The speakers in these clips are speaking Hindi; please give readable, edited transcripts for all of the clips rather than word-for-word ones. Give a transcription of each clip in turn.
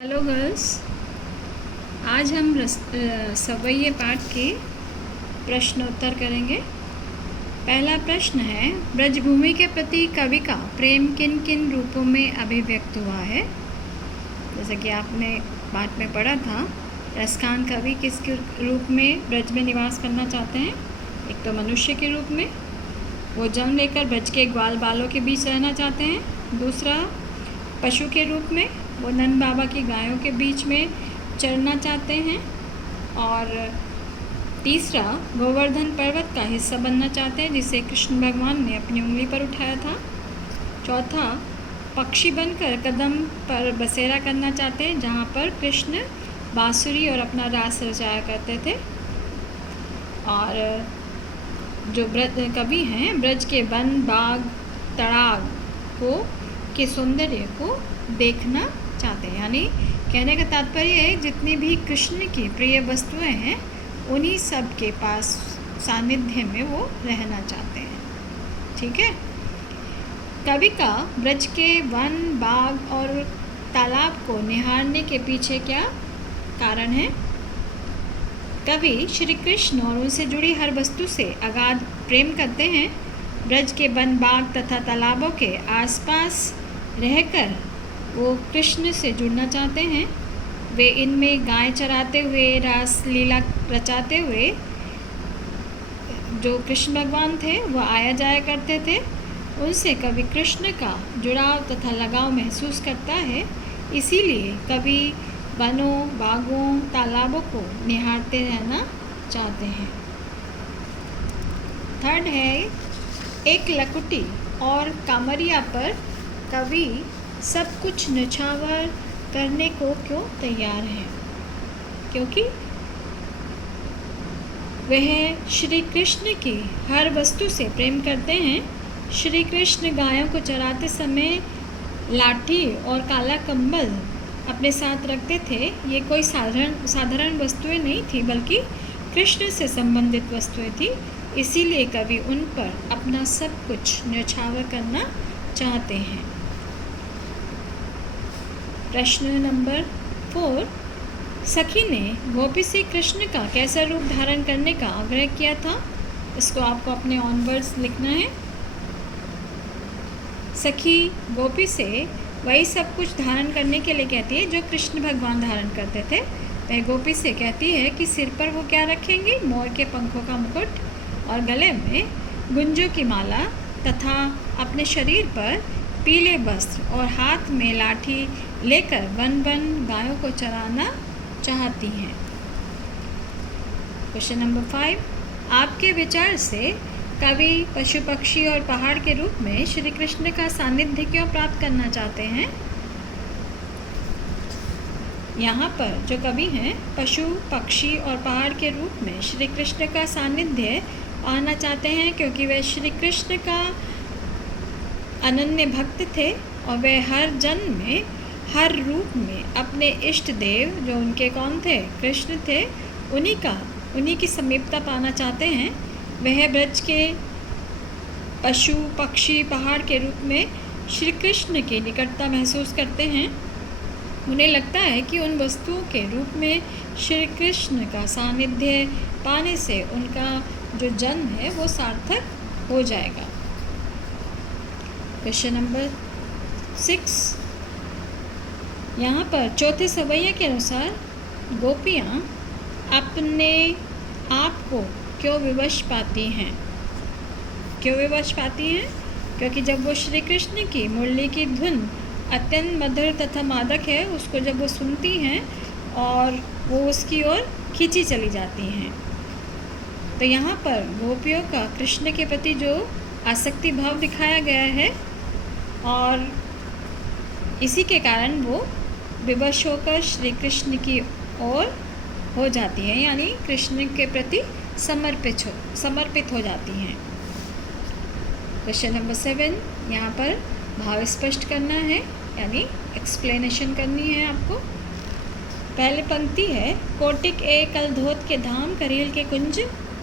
हेलो गर्ल्स, आज हम सवैये पाठ के प्रश्नोत्तर करेंगे। पहला प्रश्न है, ब्रजभूमि के प्रति कवि का प्रेम किन किन रूपों में अभिव्यक्त हुआ है। जैसा कि आपने पाठ में पढ़ा था, रसखान कवि किस रूप में ब्रज में निवास करना चाहते हैं। एक तो मनुष्य के रूप में, वो जन्म लेकर ब्रज के ग्वाल बालों के बीच रहना चाहते हैं। दूसरा, पशु के रूप में, वो नंद बाबा की गायों के बीच में चरना चाहते हैं। और तीसरा, गोवर्धन पर्वत का हिस्सा बनना चाहते हैं जिसे कृष्ण भगवान ने अपनी उंगली पर उठाया था। चौथा, पक्षी बनकर कदम पर बसेरा करना चाहते हैं जहाँ पर कृष्ण बांसुरी और अपना रास रचाया करते थे। और जो कवि हैं, ब्रज के वन बाग तड़ाग के सौंदर्य को देखना चाहते हैं। यानी कहने का तात्पर्य है, जितनी भी कृष्ण की प्रिय वस्तुएं हैं उन्हीं सब के पास सानिध्य में वो रहना चाहते हैं। ठीक है। कवि का ब्रज के वन बाग और तालाब को निहारने के पीछे क्या कारण है। कवि श्री कृष्ण और उनसे जुड़ी हर वस्तु से अगाध प्रेम करते हैं। ब्रज के वन बाग तथा तालाबों के आसपास रहकर वो कृष्ण से जुड़ना चाहते हैं। वे इनमें गाय चराते हुए, रास लीला रचाते हुए जो कृष्ण भगवान थे वो आया जाया करते थे। उनसे कवि कृष्ण का जुड़ाव तथा लगाव महसूस करता है। इसीलिए कवि वनों, बागों, तालाबों को निहारते रहना चाहते हैं। थर्ड है, एक लकुटी और कामरिया पर कवि सब कुछ न्यौछावर करने को क्यों तैयार हैं। क्योंकि वह श्री कृष्ण की हर वस्तु से प्रेम करते हैं। श्री कृष्ण गायों को चराते समय लाठी और काला कंबल अपने साथ रखते थे। ये कोई साधारण वस्तुएं नहीं थी, बल्कि कृष्ण से संबंधित वस्तुएं थी। इसीलिए कवि उन पर अपना सब कुछ न्यौछावर करना चाहते हैं। प्रश्न नंबर 4, सखी ने गोपी से कृष्ण का कैसा रूप धारण करने का आग्रह किया था। इसको आपको अपने ऑन वर्ड्स लिखना है। सखी गोपी से वही सब कुछ धारण करने के लिए कहती है जो कृष्ण भगवान धारण करते थे। वह गोपी से कहती है कि सिर पर वो क्या रखेंगी, मोर के पंखों का मुकुट और गले में गुंजों की माला तथा अपने शरीर पर पीले वस्त्र और हाथ में लाठी लेकर वन वन गायों को चराना चाहती हैं। क्वेश्चन नंबर 5, आपके विचार से कवि पशु पक्षी और पहाड़ के रूप में श्री कृष्ण का सानिध्य क्यों प्राप्त करना चाहते हैं। यहाँ पर जो कवि हैं, पशु पक्षी और पहाड़ के रूप में श्री कृष्ण का सानिध्य पाना चाहते हैं क्योंकि वे श्री कृष्ण का अनन्य भक्त थे और वे हर जन्म में, हर रूप में अपने इष्ट देव, जो उनके कौन थे, कृष्ण थे, उन्हीं की समीपता पाना चाहते हैं। वह ब्रज के पशु पक्षी पहाड़ के रूप में श्री कृष्ण की निकटता महसूस करते हैं। उन्हें लगता है कि उन वस्तुओं के रूप में श्री कृष्ण का सानिध्य पाने से उनका जो जन्म है वो सार्थक हो जाएगा। क्वेश्चन नंबर 6, यहाँ पर चौथे सवैया के अनुसार गोपियाँ अपने आप को क्यों विवश पाती हैं। क्यों विवश पाती हैं? क्योंकि जब वो श्री कृष्ण की मुरली की धुन अत्यंत मधुर तथा मादक है, उसको जब वो सुनती हैं और वो उसकी ओर खींची चली जाती हैं। तो यहाँ पर गोपियों का कृष्ण के प्रति जो आसक्ति भाव दिखाया गया है और इसी के कारण वो विवश होकर श्री कृष्ण की ओर हो जाती हैं, यानी कृष्ण के प्रति समर्पित हो जाती हैं। क्वेश्चन नंबर 7, यहाँ पर भाव स्पष्ट करना है, यानी एक्सप्लेनेशन करनी है आपको। पहली पंक्ति है, कोटिक ए कल धोत के धाम करील के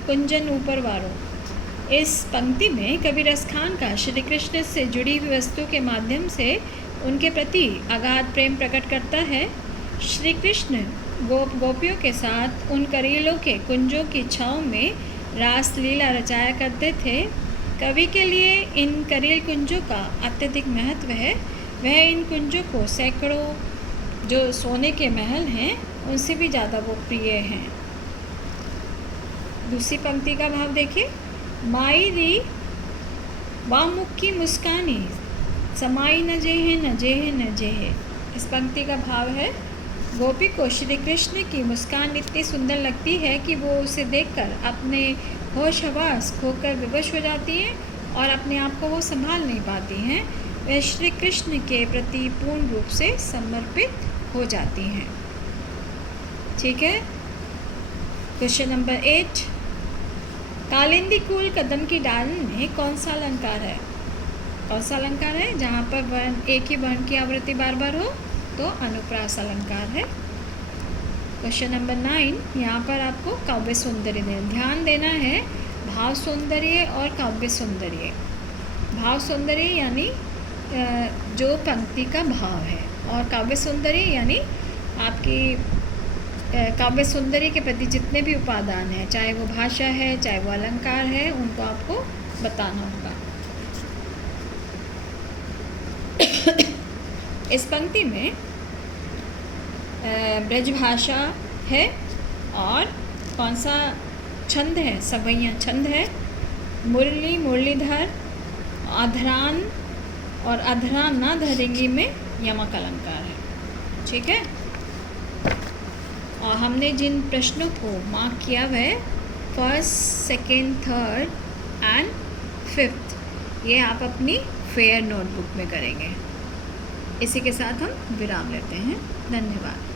कुंजन ऊपर वारो। इस पंक्ति में कवि रसखान का श्री कृष्ण से जुड़ी हुई वस्तु के माध्यम से उनके प्रति अगाध प्रेम प्रकट करता है। श्री कृष्ण गोपियों के साथ उन करीलों के कुंजों की छाँव में रास लीला रचाया करते थे। कवि के लिए इन करील कुंजों का अत्यधिक महत्व है। वह इन कुंजों को सैकड़ों जो सोने के महल हैं उनसे भी ज़्यादा वो प्रिय हैं। दूसरी पंक्ति का भाव देखिए। माई री बामुख की मुस्कानी समाई न जेहे न जेहे न जेहे। इस पंक्ति का भाव है, गोपी को श्री कृष्ण की मुस्कान इतनी सुंदर लगती है कि वो उसे देखकर अपने होश हवास खोकर विवश हो जाती हैं और अपने आप को वो संभाल नहीं पाती हैं। वह श्री कृष्ण के प्रति पूर्ण रूप से समर्पित हो जाती हैं। ठीक है। क्वेश्चन नंबर 8, कालिंदी कुल कदम की डाल में कौन सा अलंकार है? कौन सा अलंकार है? जहाँ पर वर्ण एक ही वर्ण की आवृत्ति बार बार हो तो अनुप्रास अलंकार है। क्वेश्चन नंबर 9, यहाँ पर आपको काव्य सौंदर्य ध्यान देना है। भाव सौंदर्य और काव्य सौंदर्य। भाव सौंदर्य यानी जो पंक्ति का भाव है, और काव्य सौंदर्य यानी आपकी काव्य सौंदर्य के प्रति जितने भी उपादान हैं, चाहे वो भाषा है चाहे वो अलंकार है, उनको आपको बताना होगा। इस पंक्ति में ब्रजभाषा है और कौन सा छंद है? सवैया छंद है। मुरली मुरलीधर, अधरान और अधरान ना धरेंगी में यमक अलंकार है। ठीक है। और हमने जिन प्रश्नों को मार्क किया हुआ है 1st, 2nd, 3rd and 5th, ये आप अपनी फेयर नोटबुक में करेंगे। इसी के साथ हम विराम लेते हैं। धन्यवाद।